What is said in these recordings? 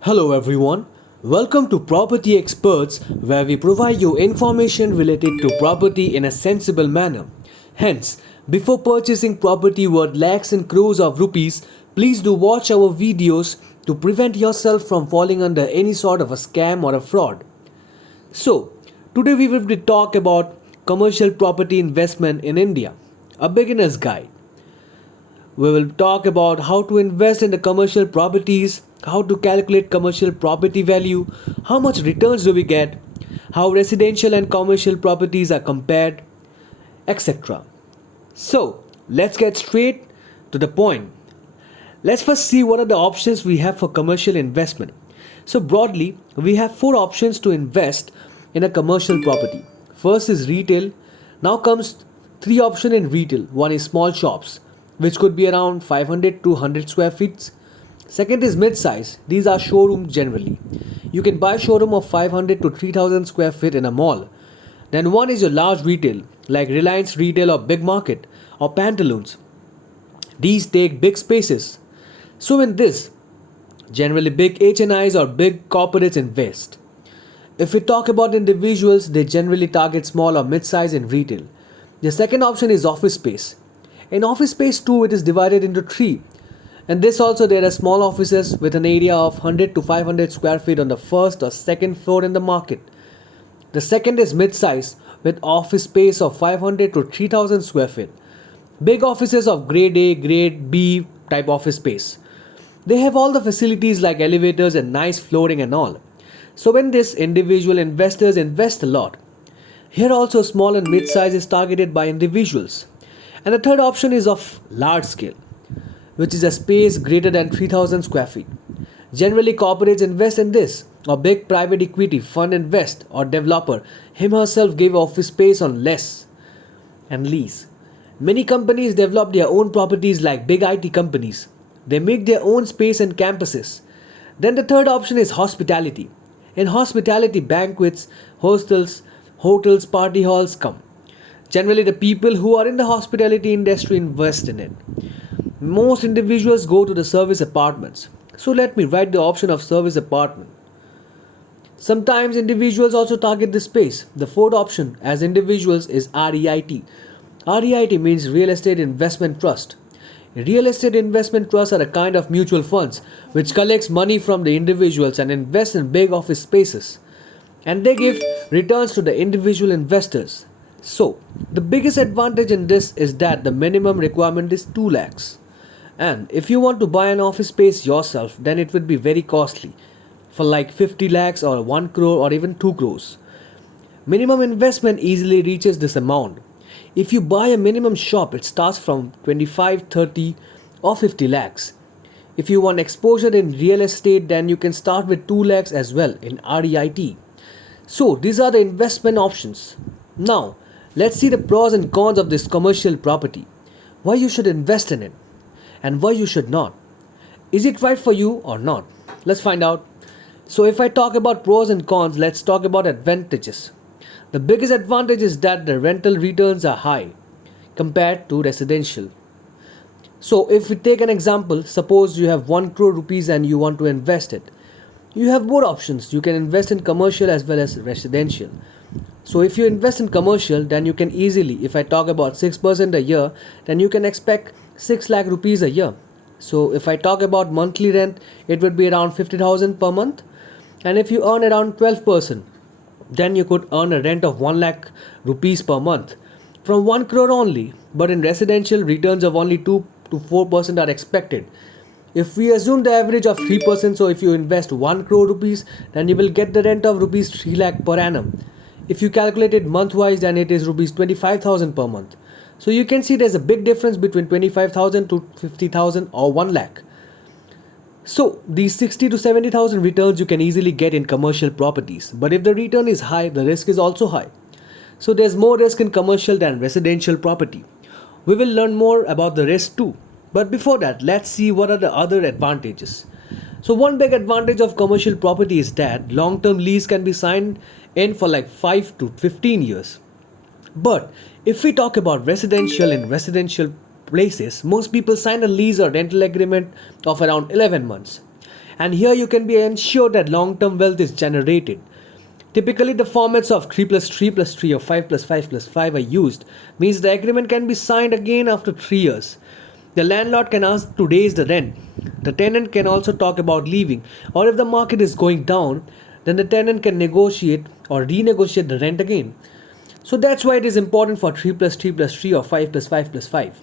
Hello everyone. Welcome to Property Experts, where we provide you information related to property in a sensible manner. Hence, before purchasing property worth lakhs and crores of rupees, please do watch our videos to prevent yourself from falling under any sort of a scam or a fraud. So, today we will be talk about commercial property investment in India, a beginner's guide. We will talk about how to invest in the commercial properties, how to calculate commercial property value, how much returns do we get, how residential and commercial properties are compared, etc. So, let's get straight to the point. Let's first see what are the options we have for commercial investment. So, broadly, we have four options to invest in a commercial property. First is retail. Now comes three options in retail. One is small shops, which could be around 500 to 100 square feet. Second is mid-size. These are showrooms generally. You can buy showroom of 500 to 3000 square feet in a mall. Then one is your large retail, like Reliance Retail or Big Market or Pantaloons. These take big spaces. So in this, generally big HNIs or big corporates invest. If we talk about individuals, they generally target small or mid-size in retail. The second option is office space. In office space too, it is divided into three. And this also there are small offices with an area of 100 to 500 square feet on the first or second floor in the market. The second is mid-size with office space of 500 to 3000 square feet. Big offices of grade A, grade B type office space. They have all the facilities like elevators and nice flooring and all. So when this individual investors invest a lot. Here also small and mid-size is targeted by individuals. And the third option is of large scale, which is a space greater than 3000 square feet. Generally, corporates invest in this, or big private equity fund invest, or developer him herself give office space on less and lease. Many companies develop their own properties like big IT companies. They make their own space and campuses. Then the third option is hospitality. In hospitality, banquets, hotels, party halls come. Generally, the people who are in the hospitality industry invest in it. Most individuals go to the service apartments. So let me write the option of service apartment. Sometimes individuals also target this space. The fourth option as individuals is REIT. REIT means Real Estate Investment Trust. Real estate investment trusts are a kind of mutual funds which collects money from the individuals and invest in big office spaces. And they give returns to the individual investors. So, the biggest advantage in this is that the minimum requirement is 2 lakhs. And if you want to buy an office space yourself, then it would be very costly for like 50 lakhs or 1 crore or even 2 crores. Minimum investment easily reaches this amount. If you buy a minimum shop, it starts from 25, 30 or 50 lakhs. If you want exposure in real estate, then you can start with 2 lakhs as well in REIT. So these are the investment options. Now, let's see the pros and cons of this commercial property. Why you should invest in it and why you should not. Is it right for you or not? Let's find out. So if I talk about pros and cons, let's talk about advantages. The biggest advantage is that the rental returns are high compared to residential. So if we take an example, suppose you have 1 crore rupees and you want to invest it. You have both options. You can invest in commercial as well as residential. So if you invest in commercial, then you can easily, if I talk about 6% a year, then you can expect 6 lakh rupees a year. So if I talk about monthly rent, it would be around 50,000 per month. And if you earn around 12%, then you could earn a rent of 1 lakh rupees per month from 1 crore only. But in residential, returns of only 2 to 4% are expected. If we assume the average of 3%, so if you invest 1 crore rupees, then you will get the rent of rupees 3 lakh per annum. If you calculate it month-wise, then it is rupees 25,000 per month. So you can see there's a big difference between 25,000 to 50,000 or 1 lakh. So these 60 to 70,000 returns you can easily get in commercial properties. But if the return is high, the risk is also high. So there's more risk in commercial than residential property. We will learn more about the risk too. But before that, let's see what are the other advantages. So one big advantage of commercial property is that long-term lease can be signed in for like 5 to 15 years. But if we talk about residential in residential places, most people sign a lease or rental agreement of around 11 months. And here you can be ensured that long-term wealth is generated. Typically, the formats of 3 plus 3 plus 3 or 5 plus 5 plus 5 are used, means the agreement can be signed again after 3 years. The landlord can ask to raise the rent. The tenant can also talk about leaving, or if the market is going down, then the tenant can negotiate or renegotiate the rent again. So that's why it is important for 3 plus 3 plus 3 or 5 plus 5 plus 5.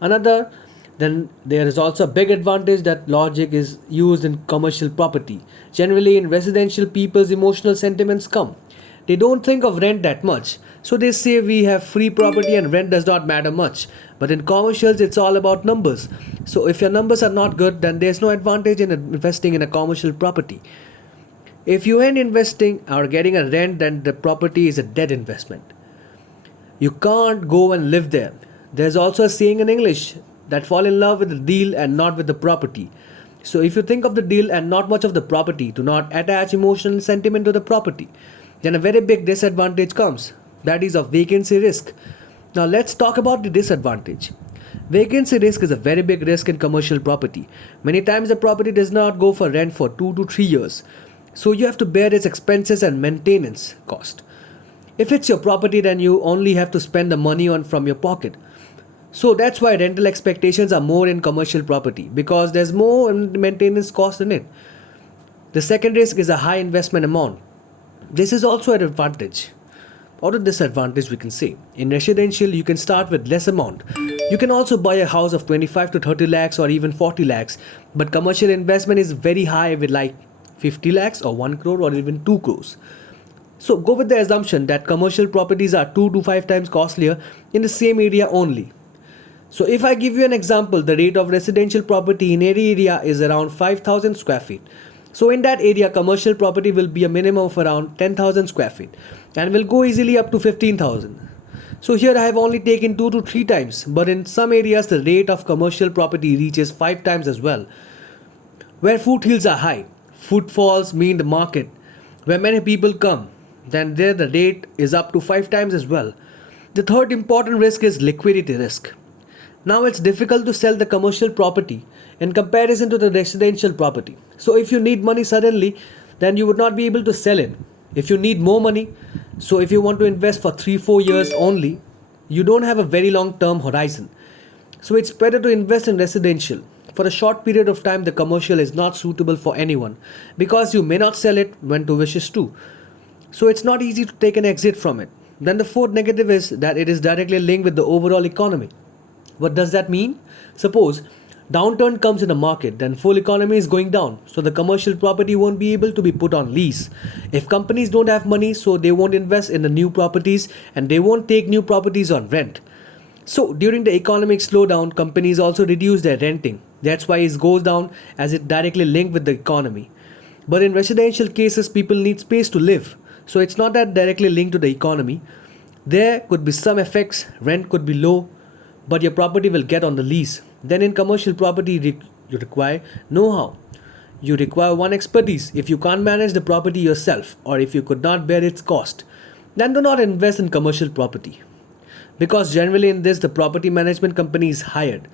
Another, then there is also a big advantage that logic is used in commercial property. Generally, in residential, people's emotional sentiments come. They don't think of rent that much. So they say we have free property and rent does not matter much. But in commercials, it's all about numbers. So if your numbers are not good, then there's no advantage in investing in a commercial property. If you ain't investing or getting a rent, then the property is a dead investment. You can't go and live there. There's also a saying in English that fall in love with the deal and not with the property. So if you think of the deal and not much of the property, do not attach emotional sentiment to the property, then a very big disadvantage comes. That is of vacancy risk. Now let's talk about the disadvantage. Vacancy risk is a very big risk in commercial property. Many times the property does not go for rent for 2 to 3 years. So you have to bear its expenses and maintenance cost. If it's your property, then you only have to spend the money on from your pocket. So that's why rental expectations are more in commercial property, because there's more maintenance cost in it. The second risk is a high investment amount. This is also an advantage or a disadvantage, we can say. In residential, you can start with less amount. You can also buy a house of 25 to 30 lakhs or even 40 lakhs, but commercial investment is very high with like 50 lakhs or 1 crore or even 2 crores. So go with the assumption that commercial properties are 2 to 5 times costlier in the same area only. So if I give you an example, the rate of residential property in any area is around 5,000 square feet. So in that area, commercial property will be a minimum of around 10,000 square feet and will go easily up to 15,000. So here I have only taken 2 to 3 times, but in some areas the rate of commercial property reaches 5 times as well. Where foothills are high, footfalls mean the market, where many people come, then there the rate is up to 5 times as well. The third important risk is liquidity risk. Now it's difficult to sell the commercial property in comparison to the residential property. So if you need money suddenly, then you would not be able to sell it. If you need more money, so if you want to invest for 3-4 years only, you don't have a very long term horizon. So it's better to invest in residential. For a short period of time, the commercial is not suitable for anyone because you may not sell it when two wishes to. So it's not easy to take an exit from it. Then the fourth negative is that it is directly linked with the overall economy. What does that mean? Suppose downturn comes in the market, then full economy is going down, so the commercial property won't be able to be put on lease. If companies don't have money, so they won't invest in the new properties and they won't take new properties on rent. So during the economic slowdown, companies also reduce their renting. That's why it goes down, as it directly linked with the economy. But in residential cases, people need space to live, so it's not that directly linked to the economy. There could be some effects, rent could be low, but your property will get on the lease. Then in commercial property, you require know-how. You require one expertise. If you can't manage the property yourself, or if you could not bear its cost, then do not invest in commercial property. Because generally in this, the property management company is hired.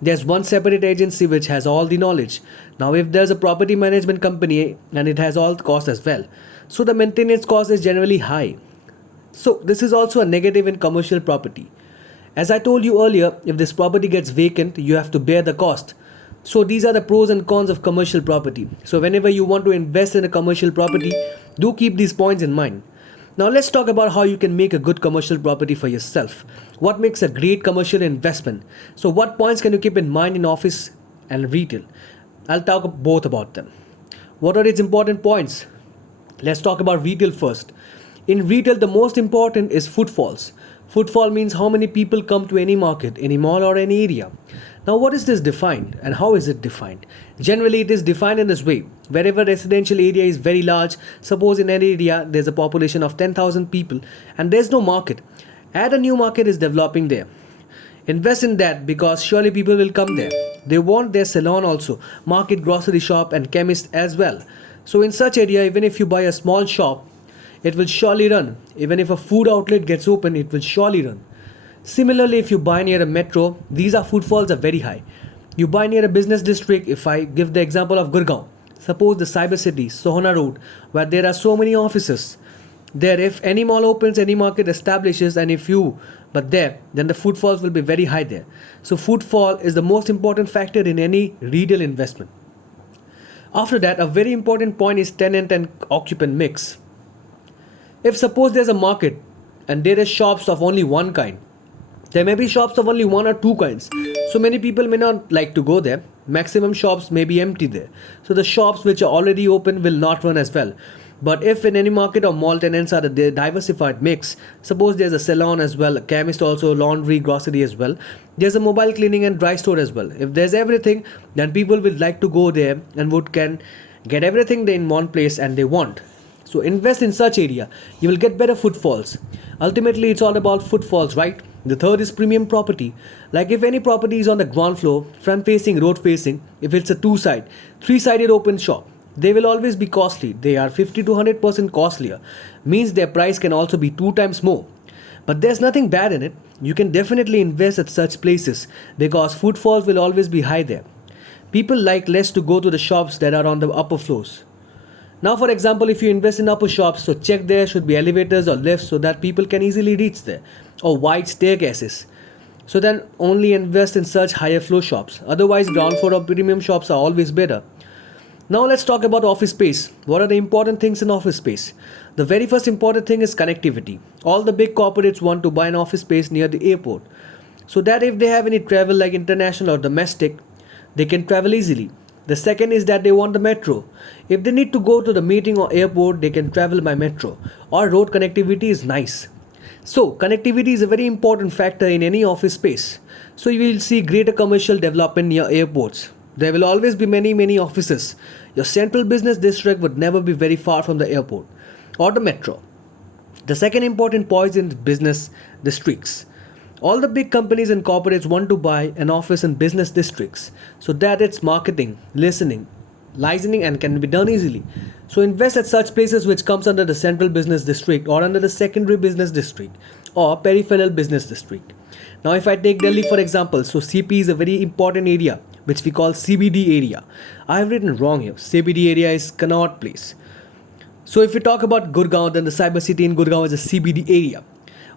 There's one separate agency which has all the knowledge. Now if there's a property management company and it has all the costs as well, so the maintenance cost is generally high. So this is also a negative in commercial property. As I told you earlier, if this property gets vacant, you have to bear the cost. So these are the pros and cons of commercial property. So whenever you want to invest in a commercial property, do keep these points in mind. Now let's talk about how you can make a good commercial property for yourself. What makes a great commercial investment? So what points can you keep in mind in office and retail? I'll talk both about them. What are its important points? Let's talk about retail first. In retail, the most important is footfalls. Footfall means how many people come to any market, any mall or any area. Now what is this defined and how is it defined? Generally it is defined in this way. Wherever residential area is very large, suppose in an area there's a population of 10,000 people and there's no market. Add a new market is developing there. Invest in that because surely people will come there. They want their salon also, market, grocery shop and chemist as well. So in such area, even if you buy a small shop, it will surely run. Even if a food outlet gets open, it will surely run. Similarly, if you buy near a metro, these are footfalls are very high. You buy near a business district, if I give the example of Gurgaon, Suppose the Cyber City, Sohna Road, where there are so many offices. There, if any mall opens, any market establishes, and if you but there, then the footfalls will be very high there. So footfall is the most important factor in any retail investment. After that, a very important point is tenant and occupant mix. If suppose there's a market and there are shops of only one kind, there may be shops of only one or two kinds. So many people may not like to go there. Maximum shops may be empty there. So the shops which are already open will not run as well. But if in any market or mall tenants are a diversified mix, suppose there's a salon as well, a chemist also, laundry, grocery as well. There's a mobile cleaning and dry store as well. If there's everything, then people will like to go there and would can get everything in one place and they want. So invest in such area. You will get better footfalls. Ultimately, it's all about footfalls, right? The third is premium property. Like if any property is on the ground floor, front facing, road facing, if it's a two-side, three-sided open shop, they will always be costly. They are 50 to 100% costlier. Means their price can also be 2 times more. But there's nothing bad in it. You can definitely invest at such places because footfalls will always be high there. People like less to go to the shops that are on the upper floors. Now, for example, if you invest in upper shops, so check there should be elevators or lifts so that people can easily reach there, or wide staircases. So then only invest in such higher floor shops. Otherwise, ground floor or premium shops are always better. Now let's talk about office space. What are the important things in office space? The very first important thing is connectivity. All the big corporates want to buy an office space near the airport, so that if they have any travel like international or domestic, they can travel easily. The second is that they want the metro. If they need to go to the meeting or airport, they can travel by metro. Or road connectivity is nice. So connectivity is a very important factor in any office space. So you will see greater commercial development near airports. There will always be many offices. Your central business district would never be very far from the airport or the metro. The second important point is business districts. All the big companies and corporates want to buy an office in business districts so that its marketing, listening, licensing and can be done easily. So invest at such places which comes under the central business district or under the secondary business district or peripheral business district. Now if I take Delhi for example, so CP is a very important area which we call CBD area. I have written wrong here. CBD area is Connaught Place. So if we talk about Gurgaon, then the Cyber City in Gurgaon is a CBD area.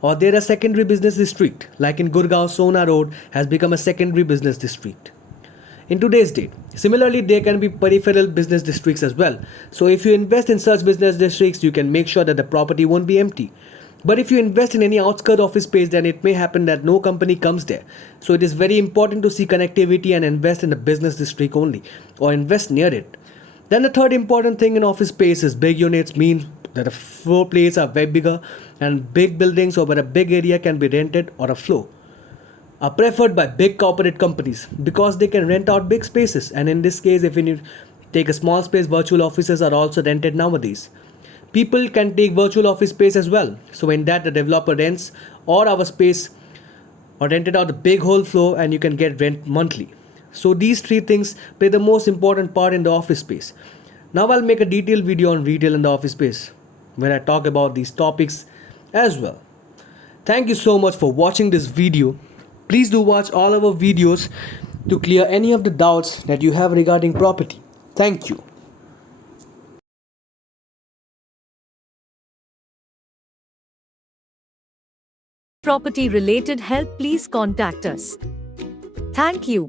Or there are secondary business district, like in Gurgaon, Sohna Road has become a secondary business district in today's date. Similarly, there can be peripheral business districts as well. So if you invest in such business districts, you can make sure that the property won't be empty. But if you invest in any outskirt office space, then it may happen that no company comes there. So it is very important to see connectivity and invest in the business district only, or invest near it. Then the third important thing in office space is big units mean that the floor plates are way bigger, and big buildings over a big area can be rented or a floor are preferred by big corporate companies because they can rent out big spaces. And in this case, if you take a small space, virtual offices are also rented nowadays. People can take virtual office space as well. So in that, the developer rents or our space or rented out the big whole floor and you can get rent monthly. So these three things play the most important part in the office space. Now I'll make a detailed video on retail in the office space where I talk about these topics as well. Thank you so much for watching this video. Please do watch all our videos to clear any of the doubts that you have regarding property. Thank you. Property related help, please contact us. Thank you.